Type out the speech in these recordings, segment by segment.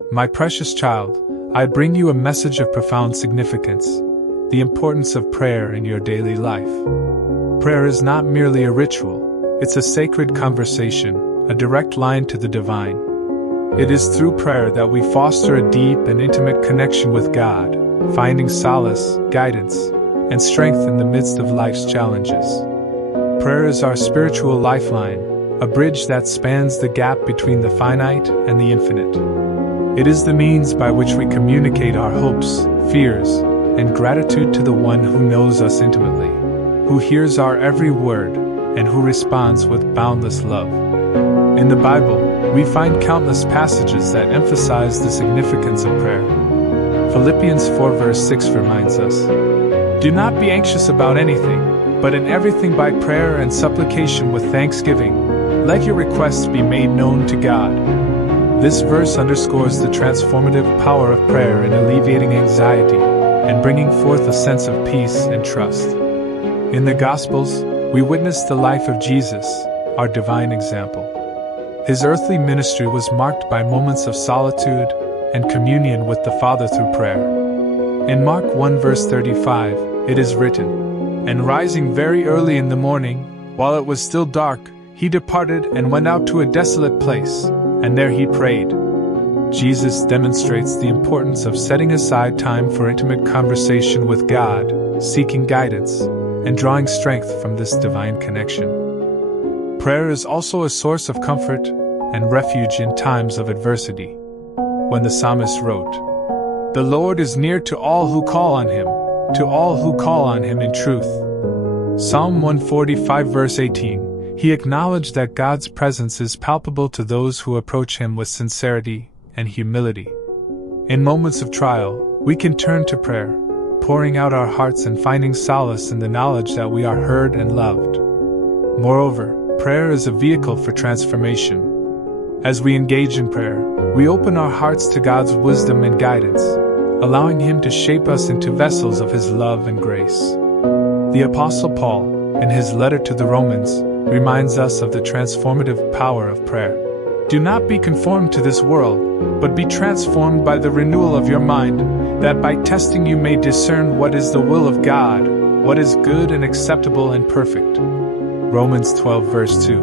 My precious child, I bring you a message of profound significance: the importance of prayer in your daily life. Prayer is not merely a ritual, it's a sacred conversation, a direct line to the divine. It is through prayer that we foster a deep and intimate connection with God, finding solace, guidance, and strength in the midst of life's challenges. Prayer is our spiritual lifeline, a bridge that spans the gap between the finite and the infinite. It is the means by which we communicate our hopes, fears, and gratitude to the one who knows us intimately, who hears our every word, and who responds with boundless love. In the Bible, we find countless passages that emphasize the significance of prayer. Philippians 4 verse 6 reminds us, "Do not be anxious about anything, but in everything by prayer and supplication with thanksgiving, let your requests be made known to God." This verse underscores the transformative power of prayer in alleviating anxiety and bringing forth a sense of peace and trust. In the Gospels, we witness the life of Jesus, our divine example. His earthly ministry was marked by moments of solitude and communion with the Father through prayer. In Mark 1 verse 35, it is written, "And rising very early in the morning, while it was still dark, he departed and went out to a desolate place, and there he prayed." Jesus demonstrates the importance of setting aside time for intimate conversation with God, seeking guidance, and drawing strength from this divine connection. Prayer is also a source of comfort and refuge in times of adversity. When the psalmist wrote, "The Lord is near to all who call on him, to all who call on him in truth." Psalm 145 verse 18, he acknowledged that God's presence is palpable to those who approach him with sincerity and humility. In moments of trial, we can turn to prayer, pouring out our hearts and finding solace in the knowledge that we are heard and loved. Moreover, prayer is a vehicle for transformation. As we engage in prayer, we open our hearts to God's wisdom and guidance, allowing Him to shape us into vessels of His love and grace. The Apostle Paul, in his letter to the Romans, reminds us of the transformative power of prayer. "Do not be conformed to this world, but be transformed by the renewal of your mind, that by testing you may discern what is the will of God, what is good and acceptable and perfect." Romans 12 verse 2.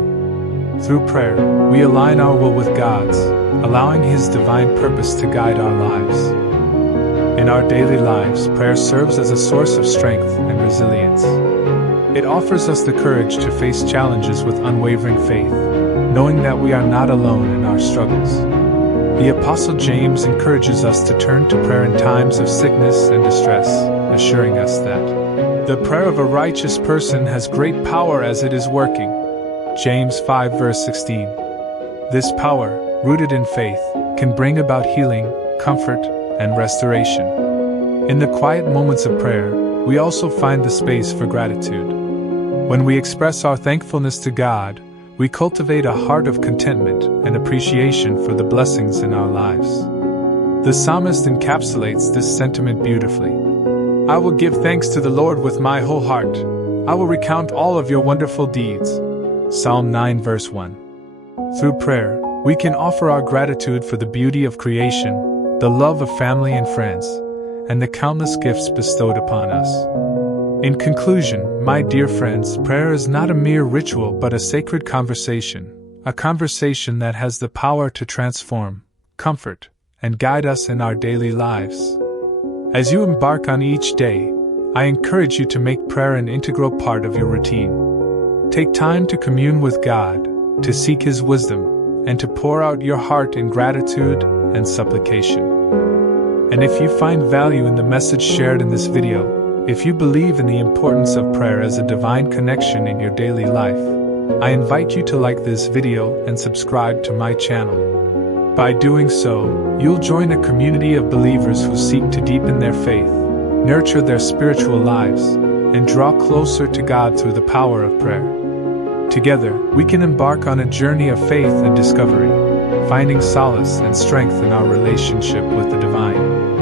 Through prayer, we align our will with God's, allowing His divine purpose to guide our lives. In our daily lives, prayer serves as a source of strength and resilience. It offers us the courage to face challenges with unwavering faith, knowing that we are not alone in our struggles. The Apostle James encourages us to turn to prayer in times of sickness and distress, assuring us that the prayer of a righteous person has great power as it is working. James 5 verse 16. This power, rooted in faith, can bring about healing, comfort, and restoration. In the quiet moments of prayer, we also find the space for gratitude. When we express our thankfulness to God, we cultivate a heart of contentment and appreciation for the blessings in our lives. The psalmist encapsulates this sentiment beautifully. "I will give thanks to the Lord with my whole heart. I will recount all of your wonderful deeds." Psalm 9 verse 1. Through prayer, we can offer our gratitude for the beauty of creation, the love of family and friends, and the countless gifts bestowed upon us. In conclusion, my dear friends, prayer is not a mere ritual but a sacred conversation, a conversation that has the power to transform, comfort, and guide us in our daily lives. As you embark on each day, I encourage you to make prayer an integral part of your routine. Take time to commune with God, to seek His wisdom, and to pour out your heart in gratitude and supplication. And if you find value in the message shared in this video, if you believe in the importance of prayer as a divine connection in your daily life, I invite you to like this video and subscribe to my channel. By doing so, you'll join a community of believers who seek to deepen their faith, nurture their spiritual lives, and draw closer to God through the power of prayer. Together, we can embark on a journey of faith and discovery, finding solace and strength in our relationship with the divine.